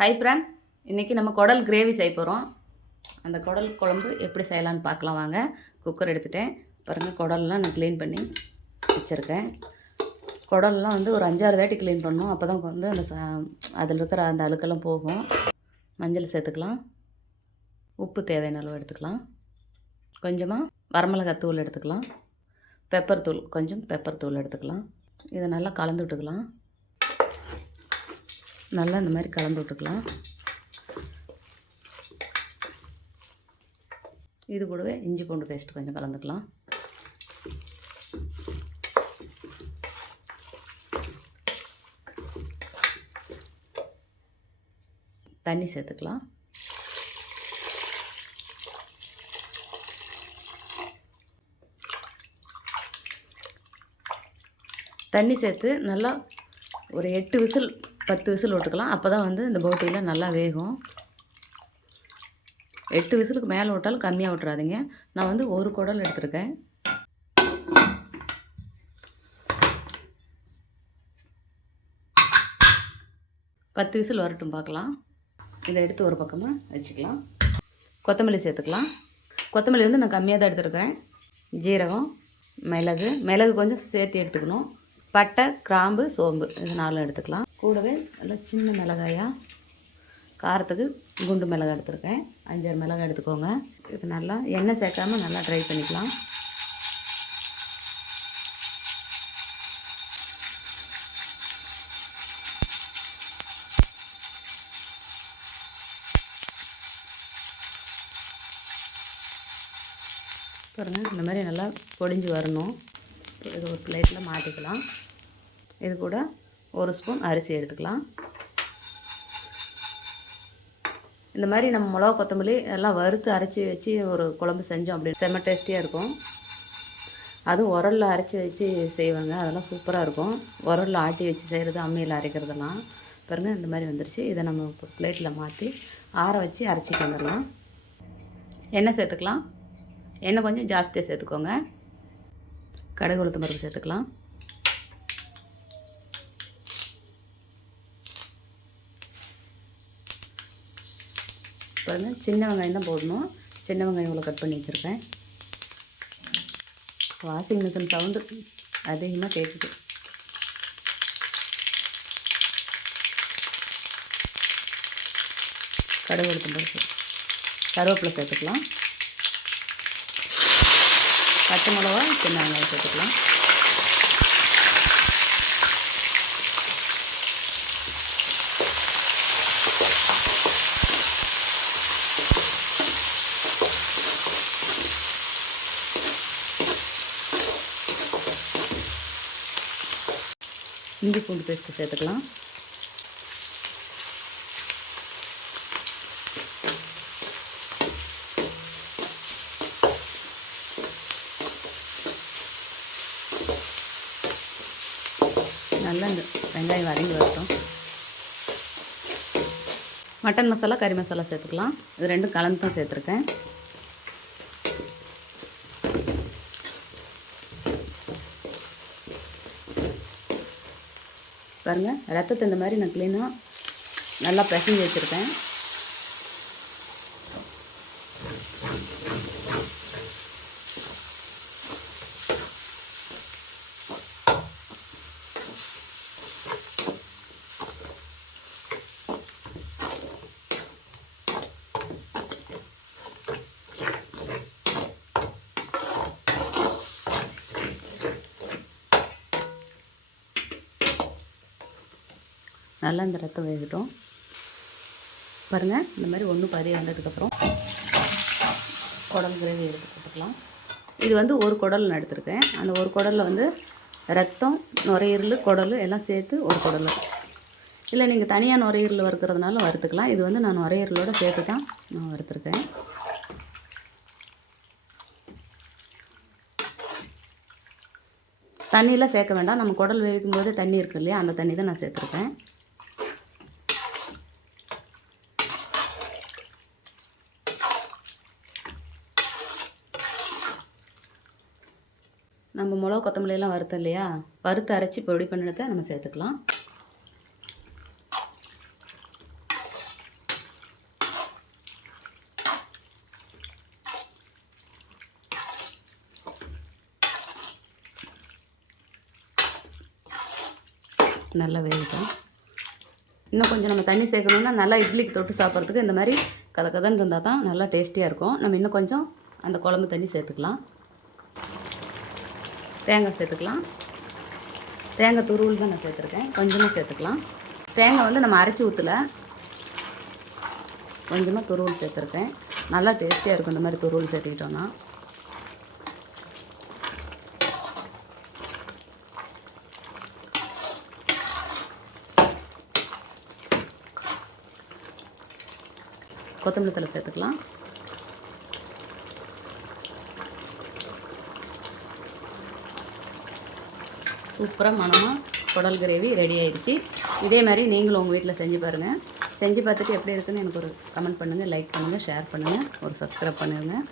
High friend, இன்றைக்கி நம்ம குடல் கிரேவி செய்ய போகிறோம். அந்த குடல் குழம்பு எப்படி செய்யலான்னு பார்க்கலாம் வாங்க. குக்கர் எடுத்துகிட்டேன். பாருங்கள், குடல்லாம் நான் க்ளீன் பண்ணி வச்சுருக்கேன். குடல்லாம் வந்து ஒரு 5-6 தாட்டி க்ளீன் பண்ணணும். அப்போ தான் வந்து அந்த அதில் இருக்கிற அந்த அழுக்கெல்லாம் போகும். மஞ்சள் சேர்த்துக்கலாம். உப்பு தேவையான அளவு எடுத்துக்கலாம். கொஞ்சமாக வரமிளகாய் தூள் எடுத்துக்கலாம். பெப்பர் தூள், கொஞ்சம் பெப்பர் தூள் எடுத்துக்கலாம். இதை நல்லா கலந்து விட்டுக்கலாம். நல்லா இந்த மாதிரி கலந்து விட்டுக்கலாம். இது கூடவே இஞ்சி பூண்டு பேஸ்ட் கொஞ்சம் கலந்துக்கலாம். தண்ணி சேர்த்துக்கலாம். தண்ணி சேர்த்து நல்லா ஒரு 8 விசில் 10 விசில் விட்டுக்கலாம். அப்போ தான் வந்து இந்த போட்டியில் நல்லா வேகும். 8 விசிலுக்கு மேலே விட்டாலும் கம்மியாக விட்டுறாதீங்க. நான் வந்து ஒரு குடல் எடுத்துருக்கேன். பத்து விசில் வரட்டும் பார்க்கலாம். இதை எடுத்து ஒரு பக்கமாக வச்சுக்கலாம். கொத்தமல்லி சேர்த்துக்கலாம். கொத்தமல்லி வந்து நான் கம்மியாக தான் எடுத்துருக்கிறேன். ஜீரகம், மிளகு கொஞ்சம் சேர்த்து எடுத்துக்கணும். பட்டை, கிராம்பு, சோம்பு இது 4 எடுத்துக்கலாம். கூடவே நல்லா சின்ன மிளகாயாக, காரத்துக்கு குண்டு மிளகாய் எடுத்துருக்கேன். 5-6 மிளகாய் எடுத்துக்கோங்க. இது நல்லா எண்ணெய் சேர்க்காமல் நல்லா ட்ரை பண்ணிக்கலாம். பாருங்கள், இந்த மாதிரி நல்லா பொடிஞ்சு வரணும். இது ஒரு பிளேட்டில் மாற்றிக்கலாம். இது கூட 1 ஸ்பூன் அரிசி எடுத்துக்கலாம். இந்த மாதிரி நம்ம மிளகா, கொத்தமல்லி எல்லாம் வறுத்து அரைச்சி வச்சு ஒரு குழம்பு செஞ்சோம் அப்படின்னு செம்ம டேஸ்டியாக இருக்கும். அதுவும் உரலில் அரைச்சி வச்சு செய்வாங்க, அதெல்லாம் சூப்பராக இருக்கும். உரலில் ஆட்டி வச்சு செய்கிறது, அம்மியில் அரைக்கிறதெல்லாம். பாருங்கள், இந்த மாதிரி வந்துருச்சு. இதை நம்ம பிளேட்டில் மாற்றி ஆற வச்சு அரைச்சிட்டு வந்துடலாம். எண்ணெய் சேர்த்துக்கலாம். எண்ணெய் கொஞ்சம் ஜாஸ்தியாக சேர்த்துக்கோங்க. கடுகு, உளுத்தம் பருப்பு சேர்த்துக்கலாம். பாருங்கள், சின்ன வெங்காயம் தான் போடணும். சின்ன வெங்காயம் இவ்வளோ கட் பண்ணி வச்சுருக்கேன். வாஷிங் மிஷின் சவுண்டு அதிகமாக கேட்குது. கடுகு, உளுத்தம் பருப்பு, கருவேப்பிலை சேர்த்துக்கலாம். பச்சை மிளகா, சின்ன வெங்காயம் சேர்த்துக்கலாம். இஞ்சி பூண்டு பேஸ்ட்டு சேர்த்துக்கலாம். நல்லா இந்த வெங்காயம் வதங்கி வரட்டும். மட்டன் மசாலா, கறி மசாலா சேர்த்துக்கலாம். இது ரெண்டும் கலந்து தான் சேர்த்துருக்கேன். பாருங்கள், ரத்தத்தை இந்த மாதிரி நான் க்ளீனாக நல்லா பிசைஞ்சு வச்சுருக்கேன். நல்லா இந்த ரத்தம் வேகட்டும். பாருங்கள், இந்த மாதிரி ஒன்று பாதி வந்ததுக்கப்புறம் குடல் கிரேவி எடுத்து போட்டுக்கலாம். இது வந்து ஒரு குடல் நான் எடுத்துருக்கேன். அந்த ஒரு குடலில் வந்து ரத்தம், நுரையீரல், குடல் எல்லாம் சேர்த்து ஒரு குடல். இல்லை நீங்கள் தனியாக நுரையீரல் வறுக்கிறதுனால வறுத்துக்கலாம். இது வந்து நான் நுரையீரலோடு சேர்த்து தான் நான் வறுத்துருக்கேன். தண்ணியெலாம் சேர்க்க வேண்டாம். நம்ம குடல் வேவிக்கும் போது தண்ணி இருக்கு இல்லையா, அந்த தண்ணி தான் நான் சேர்த்துருக்கேன். நம்ம மிளகா, கொத்தமல்லியெல்லாம் வறுத்தோம் இல்லையா, வறுத்து அரைச்சி பொடி பண்ணினதை நம்ம சேர்த்துக்கலாம். நல்லா வேகட்டும். இன்னும் கொஞ்சம் நம்ம தண்ணி சேர்க்கணுன்னா நல்லா இட்லிக்கு தொட்டு சாப்பிட்றதுக்கு இந்த மாதிரி கதன்னு இருந்தால் தான் நல்லா டேஸ்டியாக இருக்கும். நம்ம இன்னும் கொஞ்சம் அந்த குழம்பு தண்ணி சேர்த்துக்கலாம். தேங்காய் சேர்த்துக்கலாம். தேங்காய் துருவல் தான் நான் சேர்த்துருக்கேன், கொஞ்சமாக சேர்த்துக்கலாம். தேங்காய் வந்து நம்ம அரைச்சி ஊற்றலை, கொஞ்சமாக துருவல் சேர்த்துருக்கேன். நல்லா டேஸ்டியாக இருக்கும் இந்த மாதிரி துருவல் சேர்த்துக்கிட்டோன்னா. கொத்தமல்லி தழை சேர்த்துக்கலாம். சூப்பராக மணமாக குடல் கிரேவி ரெடி ஆயிடுச்சு. இதே மாதிரி நீங்களும் உங்கள் வீட்டில் செஞ்சு பாருங்கள். செஞ்சு பார்த்துட்டு எப்படி இருக்குன்னு எனக்கு ஒரு கமெண்ட் பண்ணுங்கள், லைக் பண்ணுங்கள், ஷேர் பண்ணுங்கள், ஒரு சப்ஸ்கிரைப் பண்ணுங்கள்.